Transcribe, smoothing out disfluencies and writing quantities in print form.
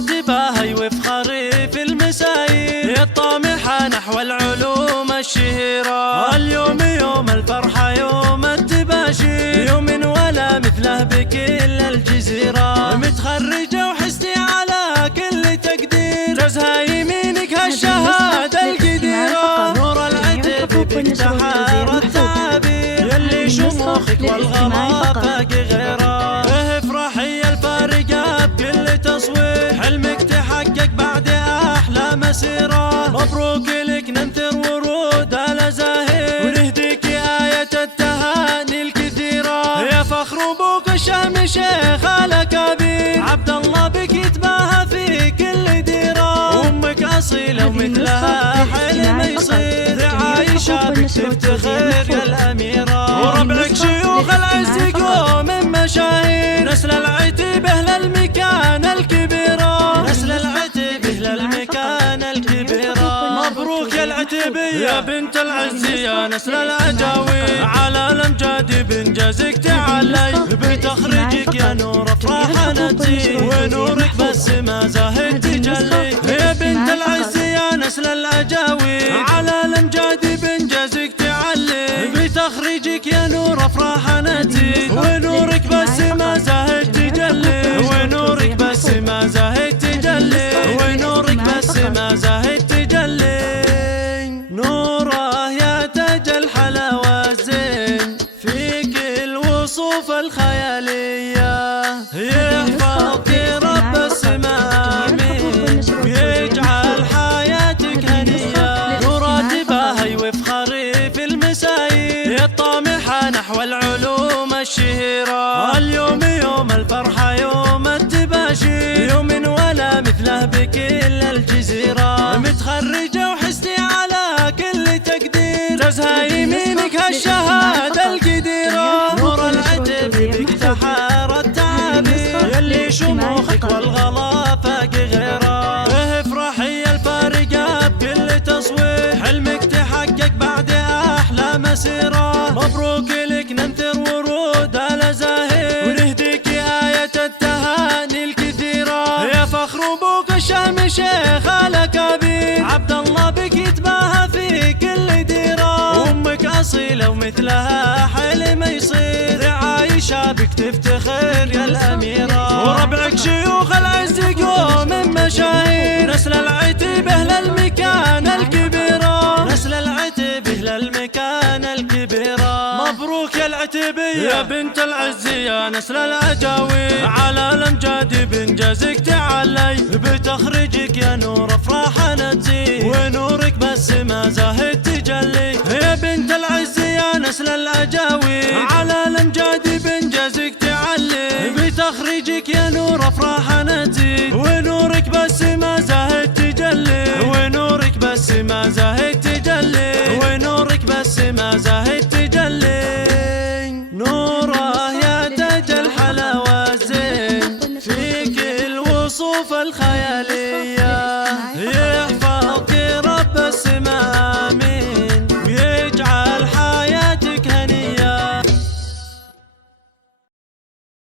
باهي وفخري في المساير، الطامحة نحو العلوم الشهيرة. اليوم يوم الفرحة يوم التباشير، يوم ولا مثله بكل الجزيرة. متخرجة وحستي على كل تقدير، جوزها يمينك هالشهادة القديرة. نور العتب بك تحار التعابير، يلي شموخك والغلا فاق غيره. افرحي الفارقة بكل تصوير، حلمك تحقق بعد أحلى مسيرة. مبروك لك ننثر ورود الأزاهير، ونهديك آية التهاني الكثيرة. يا فخر أبوك الشهم شيخ الأكابير، عبد الله بك يتباهى في كل ديرة. أمك أصيلة ومثلها حلم يصير، عايشة بك تفتخر يا الأميرة. وربعك شيوخ العز قوم مشاهير، نسل العتب أهل المكان الكبيرة. نسل العتب أهل المكان الكبيرة. مبروك يا العتبي يا بنت العز يا نسل العجاوي، على الأمجاد بإنجازك تعلي، بتخرجك يا نور أفراح نتي، ونورك بس ما زاهد تجلي. يا بنت العز يا نسل العجاوي، على الأمجاد بإنجازك تعلي، بتخرجك يا نور أفراح نتي، ونورك بس ما زاهد تجلي. ونورك بس ما زاهد تجلي، ونورك بس ما زاهد تجلي. نوره يا تاج الحلاوة الزين، فيك الوصوف الخيالية، يحفظك رب السماء آمين، ويجعل حياتك هنية. نورات باهي وفخري في المساير، الطامحة نحو العلوم الشهيرة. اليوم يوم الفرحة يوم التباشير، يوم ولا مثله بكل الجزيرة. متخرجة وحستي على كل تقدير، جوزها يمينك هالشهادة القديرة. نور العتب بك تحار التعابير، يلي شموخك والغلا فاق غيره. افرحي الفارقة بكل تصوير، حلمك تحقق بعد أحلى مسيرة. مبروك لك ننثر ورود الأزاهير، ونهديك آية التهاني الكثيرة. يا فخر أبوك الشهم شيخ الأكابير، عبد الله بك يتباهى في كل ديرة. أمك أصيلة ومثلها حلم يصير، عايشة بك تفتخر يا الأميرة. وربعك شيوخ العز قوم مشاهير، نسل العتب أهل المكان الكبيرة. نسل العتب أهل المكان الكبيرة. مبروك يا العتبي يا بنت العز يا نسل العجاوي، على الأمجاد بإنجازك تعلي، بتخرجك يا نور أفراح نتي، ونورك بس ما زاهد تجلي. يا بنت العز يا نسل العجاوي، على الأمجاد بإنجازك تعلي، بتخرجك يا نور أفراح نتي، ونورك بس ما زاهد تجلي. ونورك بس ما زاهد تجلي.